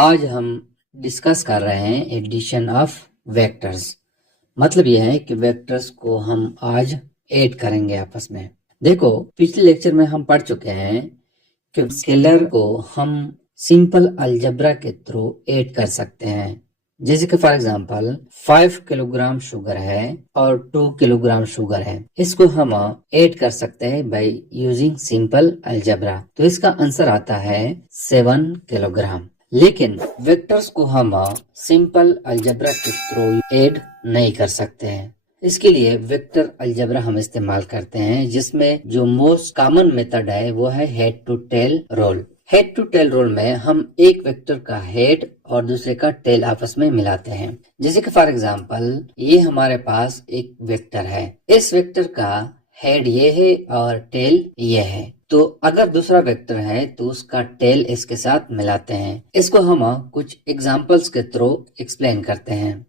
आज हम डिस्कस कर रहे हैं एडिशन ऑफ वेक्टर्स। मतलब यह है कि वेक्टर्स को हम आज ऐड करेंगे आपस में। देखो, पिछले लेक्चर में हम पढ़ चुके हैं कि स्केलर को हम सिंपल अलजेब्रा के थ्रू ऐड कर सकते हैं। जैसे कि फॉर एग्जांपल 5 किलोग्राम शुगर है और 2 किलोग्राम शुगर है, इसको हम ऐड कर सकते हैं बाय यूजिंग सिंपल अलजेब्रा। तो इसका आंसर आता है 7 किलोग्राम। लेकिन वेक्टर्स को हम सिंपल अलजेब्रा के थ्रू ऐड नहीं कर सकते हैं। इसके लिए वेक्टर अलजेब्रा हम इस्तेमाल करते हैं, जिसमें जो मोस्ट कॉमन मेथड है वो है head to tail rule. Head to tail rule में हम एक वेक्टर का हेड और दूसरे का टेल आपस में मिलाते हैं। जैसे कि फॉर एग्जांपल ये हमारे पास एक वेक्टर है, इस वेक्टर का हेड ये है और टेल ये है। तो अगर दूसरा वेक्टर है तो उसका टेल इसके साथ मिलाते हैं। इसको हम कुछ एग्जांपल्स के थ्रू एक्सप्लेन करते हैं।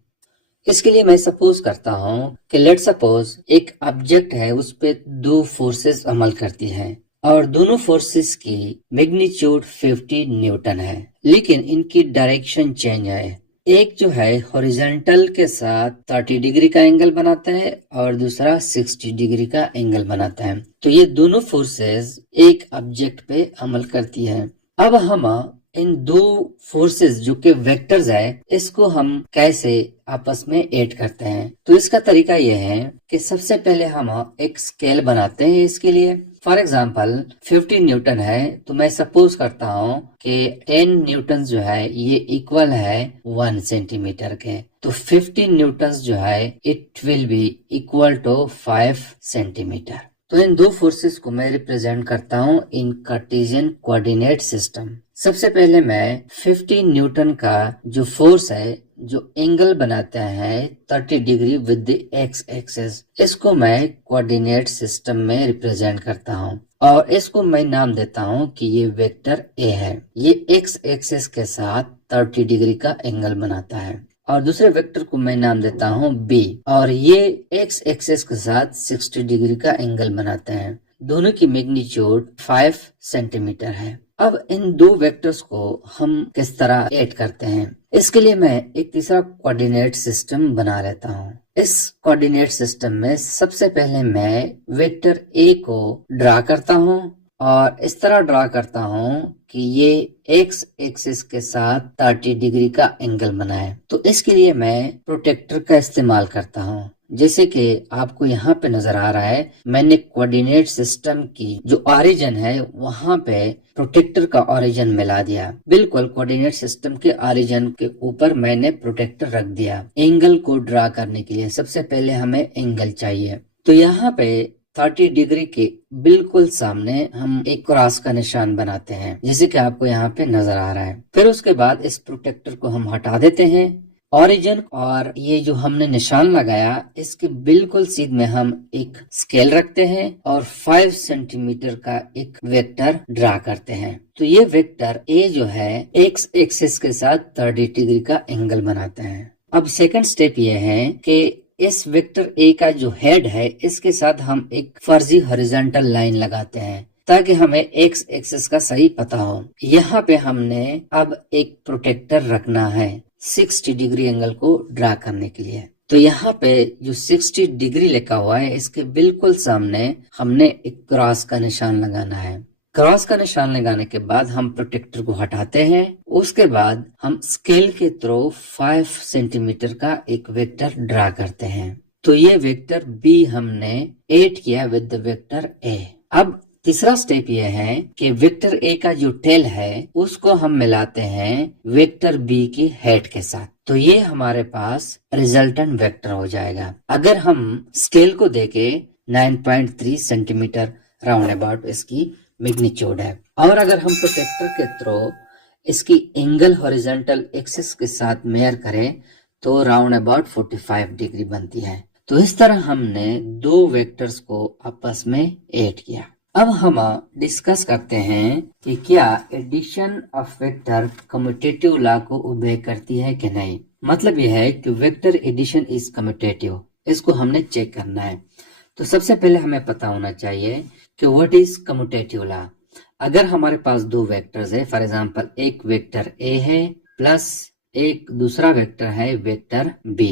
इसके लिए मैं सपोज करता हूँ कि लेट सपोज एक ऑब्जेक्ट है, उस पे दो फोर्सेस अमल करती हैं और दोनों फोर्सेस की मैग्नीट्यूड 50 न्यूटन है, लेकिन इनकी डायरेक्शन चेंज है। एक जो है हॉरिजॉन्टल के साथ 30 डिग्री का एंगल बनाता है और दूसरा 60 डिग्री का एंगल बनाता है। तो ये दोनों फोर्सेस एक ऑब्जेक्ट पे अमल करती है। अब हम इन दो फोर्सेस जो कि वेक्टर्स है, इसको हम कैसे आपस में ऐड करते हैं। तो इसका तरीका यह है कि सबसे पहले हम एक स्केल बनाते हैं। इसके लिए फॉर एग्जाम्पल 50 न्यूटन है, तो मैं सपोज करता हूँ कि 10 न्यूटन जो है ये इक्वल है 1 सेंटीमीटर के। तो 50 न्यूटन जो है it will be equal to 5 centimetre. तो इन दो फोर्सेस को मैं रिप्रेजेंट करता हूँ इन कार्टेशियन कोऑर्डिनेट सिस्टम। सबसे पहले मैं 50 न्यूटन का जो फोर्स है, जो एंगल बनाता है 30 degree with the x axis, इसको मैं कोऑर्डिनेट सिस्टम में रिप्रेजेंट करता हूँ और इसको मैं नाम देता हूँ कि ये वेक्टर ए है। ये एक्स एक्सिस के साथ 30 डिग्री का एंगल बनाता है और दूसरे वेक्टर को मैं नाम देता हूँ बी और ये एक्स एक्सिस के साथ 60 डिग्री का एंगल बनाते हैं। दोनों की मैग्नीट्यूड 5 सेंटीमीटर है। अब इन दो वेक्टर्स को हम किस तरह ऐड करते हैं, इसके लिए मैं एक तीसरा कोऑर्डिनेट सिस्टम बना लेता हूँ। इस कोऑर्डिनेट सिस्टम में सबसे पहले मैं वेक्टर ए को ड्रा करता हूँ और इस तरह ड्रा करता हूँ कि ये एक्स एक्सिस के साथ 30 डिग्री का एंगल बनाए। तो इसके लिए मैं प्रोटेक्टर का इस्तेमाल करता हूँ। जैसे कि आपको यहाँ पे नजर आ रहा है, मैंने कोऑर्डिनेट सिस्टम की जो ओरिजिन है वहाँ पे प्रोटेक्टर का ओरिजिन मिला दिया। बिल्कुल कोऑर्डिनेट सिस्टम के ओरिजिन के ऊपर मैंने प्रोटेक्टर रख दिया। एंगल को ड्रा करने के लिए सबसे पहले हमें एंगल चाहिए। तो यहाँ पे 30 डिग्री के बिल्कुल सामने हम एक क्रॉस का निशान बनाते हैं, जैसे कि आपको यहाँ पे नजर आ रहा है। फिर उसके बाद इस प्रोटेक्टर को हम हटा देते हैं। ओरिजिन और ये जो हमने निशान लगाया, इसके बिल्कुल सीध में हम एक स्केल रखते हैं और 5 सेंटीमीटर का एक वेक्टर ड्रा करते हैं। तो ये वेक्टर ए जो है एक्स एक्सिस के साथ 30 डिग्री का एंगल बनाते हैं। अब सेकंड स्टेप ये है कि इस वेक्टर ए का जो हेड है, इसके साथ हम एक फर्जी हॉरिजॉन्टल लाइन लगाते हैं ताकि हमें एक्स एक्सिस का सही पता हो। यहाँ पे हमने अब एक प्रोटेक्टर रखना है 60 डिग्री एंगल को ड्रा करने के लिए। तो यहाँ पे जो 60 डिग्री लिखा हुआ है, इसके बिल्कुल सामने हमने एक क्रॉस का निशान लगाना है। क्रॉस का निशान लगाने के बाद हम प्रोटेक्टर को हटाते हैं। उसके बाद हम स्केल के थ्रू 5 सेंटीमीटर का एक वेक्टर ड्रा करते हैं। तो ये वेक्टर बी हमने ऐड किया विद द वेक्टर ए। अब तीसरा स्टेप ये है कि वेक्टर ए का जो टेल है उसको हम मिलाते हैं वेक्टर बी की हेड के साथ। तो ये हमारे पास रिजल्टेंट वेक्टर हो जाएगा। अगर हम स्केल को देखें 9.3 सेंटीमीटर राउंड अबाउट इसकी मैग्नीट्यूड है और अगर हम प्रोटेक्टर के थ्रू इसकी एंगल हॉरिजॉन्टल एक्सिस के साथ मेयर करें तो राउंड अबाउट 45 डिग्री बनती है। तो इस तरह हमने दो वेक्टर्स को आपस में ऐड किया। अब हम डिस्कस करते हैं कि क्या addition of vector commutative law को ओबे करती है कि नहीं। मतलब यह है कि वेक्टर एडिशन इज कम्यूटेटिव, इसको हमने चेक करना है। तो सबसे पहले हमें पता होना चाहिए कि व्हाट इज कम्यूटेटिव लॉ। अगर हमारे पास दो वेक्टर्स है, फॉर एग्जांपल एक वेक्टर ए है प्लस एक दूसरा वेक्टर है वेक्टर बी।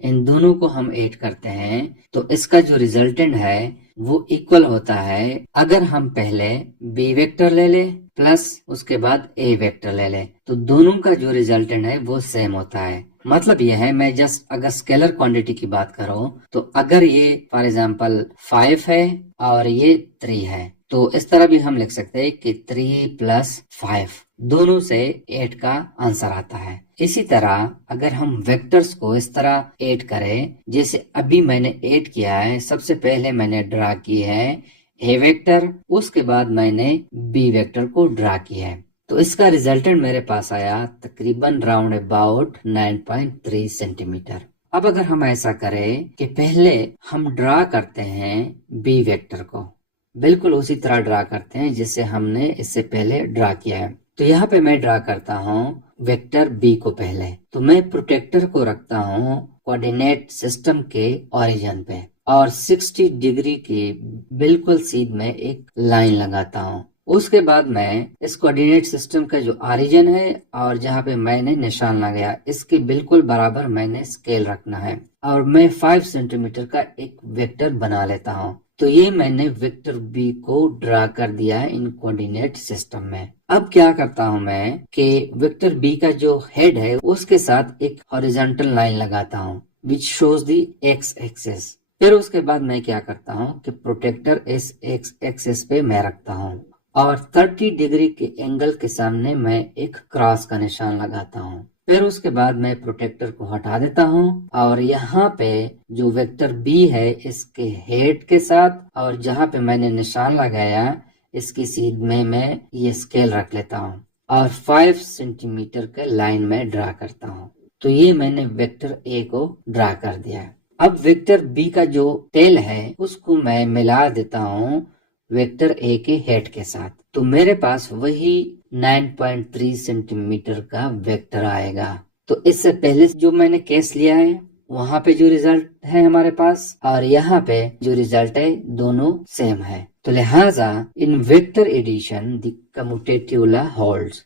इन दोनों को हम ऐड करते हैं तो इसका जो रिजल्टेंट है वो इक्वल होता है अगर हम पहले बी वेक्टर ले ले प्लस उसके बाद ए वेक्टर ले ले, तो दोनों का जो रिजल्टेंट है वो सेम होता है। मतलब यह है, मैं जस्ट अगर स्केलर क्वांटिटी की बात करूं तो अगर ये फॉर एग्जांपल 5 है और ये 3 है, तो इस तरह भी हम लिख सकते हैं कि 3 प्लस 5 दोनों से 8 का आंसर आता है। इसी तरह अगर हम वेक्टर्स को इस तरह ऐड करें जैसे अभी मैंने ऐड किया है, सबसे पहले मैंने ड्रा की है ए वेक्टर, उसके बाद मैंने बी वेक्टर को ड्रा किया है, तो इसका रिजल्टेंट मेरे पास आया तकरीबन राउंड अबाउट 9.3 सेंटीमीटर। अब अगर हम ऐसा करें कि पहले हम ड्रा करते हैं बी वेक्टर को, बिल्कुल उसी तरह ड्रा करते हैं जैसे हमने इससे पहले ड्रा किया है। तो यहाँ पे मैं ड्रा करता हूँ वेक्टर बी को पहले, तो मैं प्रोटेक्टर को रखता हूँ कोऑर्डिनेट सिस्टम के ओरिजिन पे और 60 डिग्री के बिल्कुल सीध में एक लाइन लगाता हूँ। उसके बाद मैं इस कोऑर्डिनेट सिस्टम का जो ओरिजिन है और जहाँ पे मैंने निशान लगाया इसके बिल्कुल बराबर मैंने स्केल रखना है और मैं 5 सेंटीमीटर का एक वेक्टर बना लेता हूँ। तो ये मैंने वेक्टर बी को ड्रा कर दिया है इन कोऑर्डिनेट सिस्टम में। अब क्या करता हूँ मैं कि वेक्टर बी का जो हेड है उसके साथ एक हॉरिजॉन्टल लाइन लगाता हूँ which shows the x axis. फिर उसके बाद मैं क्या करता हूँ कि प्रोटेक्टर इस एक्स एक्सिस पे मैं रखता हूँ और 30 डिग्री के एंगल के सामने मैं एक क्रॉस का निशान लगाता हूँ। फिर उसके बाद मैं प्रोटेक्टर को हटा देता हूँ और यहाँ पे जो वेक्टर बी है इसके हेड के साथ और जहाँ पे मैंने निशान लगाया इसकी सीध में मैं ये स्केल रख लेता हूँ और 5 सेंटीमीटर के लाइन में ड्रा करता हूँ। तो ये मैंने वेक्टर ए को ड्रा कर दिया है। अब वेक्टर बी का जो टेल है उसको मैं मिला देता हूँ वेक्टर ए के हेड के साथ, तो मेरे पास वही 9.3 सेंटीमीटर का वेक्टर आएगा। तो इससे पहले जो मैंने केस लिया है वहाँ पे जो रिजल्ट है हमारे पास और यहाँ पे जो रिजल्ट है दोनों सेम है, तो लिहाजा in vector addition the commutative holds.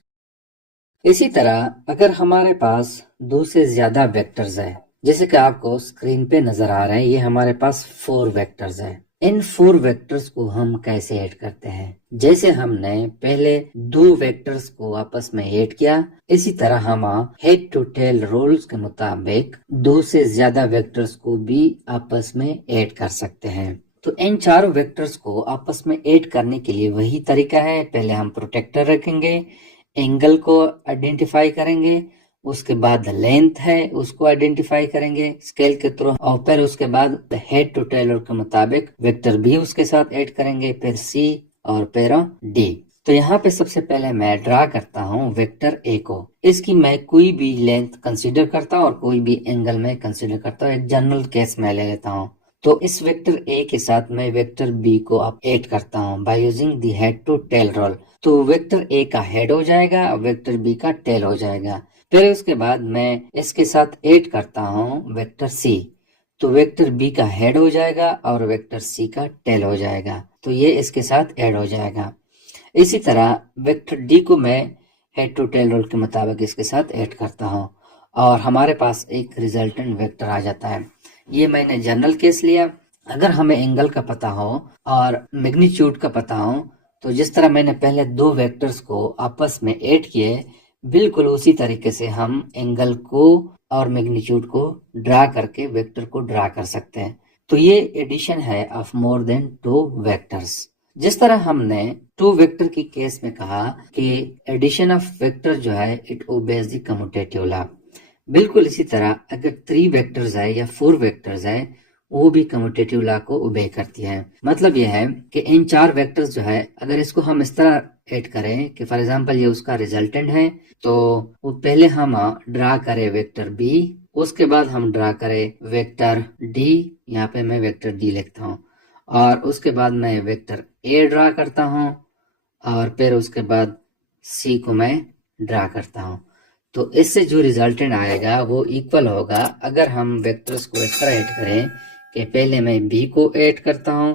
इसी तरह अगर हमारे पास दो से ज्यादा वेक्टर्स है, जैसे कि आपको स्क्रीन पे नजर आ रहे हैं, ये हमारे पास 4 वेक्टर्स है। इन 4 वेक्टर्स को हम कैसे ऐड करते हैं? जैसे हमने पहले 2 वेक्टर्स को आपस में ऐड किया, इसी तरह हम हेड टू टेल रूल्स के मुताबिक 2 से ज्यादा वेक्टर्स को भी आपस में ऐड कर सकते हैं। तो इन 4 वेक्टर्स को आपस में ऐड करने के लिए वही तरीका है, पहले हम प्रोटेक्टर रखेंगे, एंगल को आइडेंटिफाई करेंगे, उसके बाद लेंथ है उसको आइडेंटिफाई करेंगे स्केल के थ्रू और फिर उसके बाद हेड टू टेल के मुताबिक वेक्टर बी उसके साथ ऐड करेंगे, फिर सी और फिर डी। तो यहाँ पे सबसे पहले मैं ड्रा करता हूँ वेक्टर ए को, इसकी मैं कोई भी लेंथ कंसीडर करता हूँ और कोई भी एंगल में कंसीडर करता हूँ, एक जनरल केस में ले लेता हूँ। तो इस वेक्टर ए के साथ मैं वेक्टर बी को अब ऐड करता हूँ by using the head to tail rule. तो वेक्टर ए का हेड हो जाएगा और वेक्टर बी का टेल हो जाएगा। फिर उसके बाद मैं इसके साथ ऐड करता हूँ वेक्टर सी, तो वेक्टर बी का हेड हो जाएगा और वेक्टर सी का टेल हो जाएगा, तो ये इसके साथ ऐड हो जाएगा। इसी तरह वेक्टर डी को मैं हेड टू टेल रूल के मुताबिक इसके साथ ऐड करता हूँ और हमारे पास एक रिजल्टेंट वेक्टर आ जाता है। ये मैंने जनरल केस लिया। अगर हमें एंगल का पता हो और मैग्नीट्यूड का पता हो तो जिस तरह मैंने पहले 2 वेक्टर्स को आपस में ऐड किए, बिल्कुल उसी तरीके से हम एंगल को और मैग्नीट्यूड को ड्रा करके वेक्टर को ड्रा कर सकते हैं। तो ये एडिशन है ऑफ मोर देन 2 वेक्टर्स। जिस तरह हमने 2 वेक्टर की केस में कहा कि एडिशन ऑफ वेक्टर जो है it obeys the commutative law, बिल्कुल इसी तरह अगर 3 वेक्टर्स है या 4 वेक्टर्स है वो भी कम्यूटेटिव लॉ को ओबे करती है। मतलब यह है कि इन 4 वेक्टर्स जो है अगर इसको हम इस तरह ऐड करें कि फॉर एग्जांपल ये उसका रिजल्टेंट है, तो वो पहले हम ड्रा करें वेक्टर बी, उसके बाद हम ड्रा करें वेक्टर डी, यहाँ पे मैं वेक्टर डी लिखता हूँ और उसके बाद मैं वेक्टर ए ड्रा करता हूँ और फिर उसके बाद सी को मैं ड्रा करता हूँ। तो इससे जो रिजल्टेंट आएगा वो इक्वल होगा अगर हम वेक्टर्स को इस तरह ऐड करें कि पहले मैं बी को ऐड करता हूँ,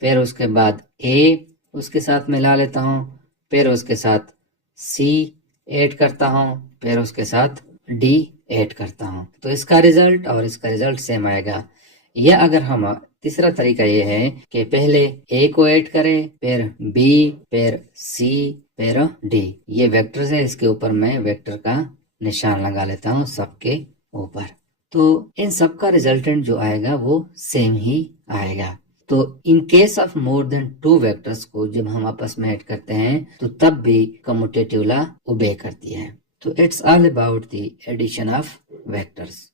फिर उसके बाद ए उसके साथ मिला लेता हूँ, फिर उसके साथ सी ऐड करता हूँ, फिर उसके साथ डी ऐड करता हूँ, तो इसका रिजल्ट और इसका रिजल्ट सेम आएगा। या अगर हम तीसरा तरीका ये है कि पहले ए को ऐड करें, फिर बी, फिर सी, फिर डी। ये वेक्टर्स है, इसके ऊपर मैं वेक्टर का निशान लगा लेता हूँ सबके ऊपर। तो इन सब का रिजल्टेंट जो आएगा वो सेम ही आएगा। तो in case of more than 2 vectors को जब हम आपस में ऐड करते हैं तो तब भी कम्यूटेटिव लॉ ओबे करती है। तो it's all about the addition of vectors.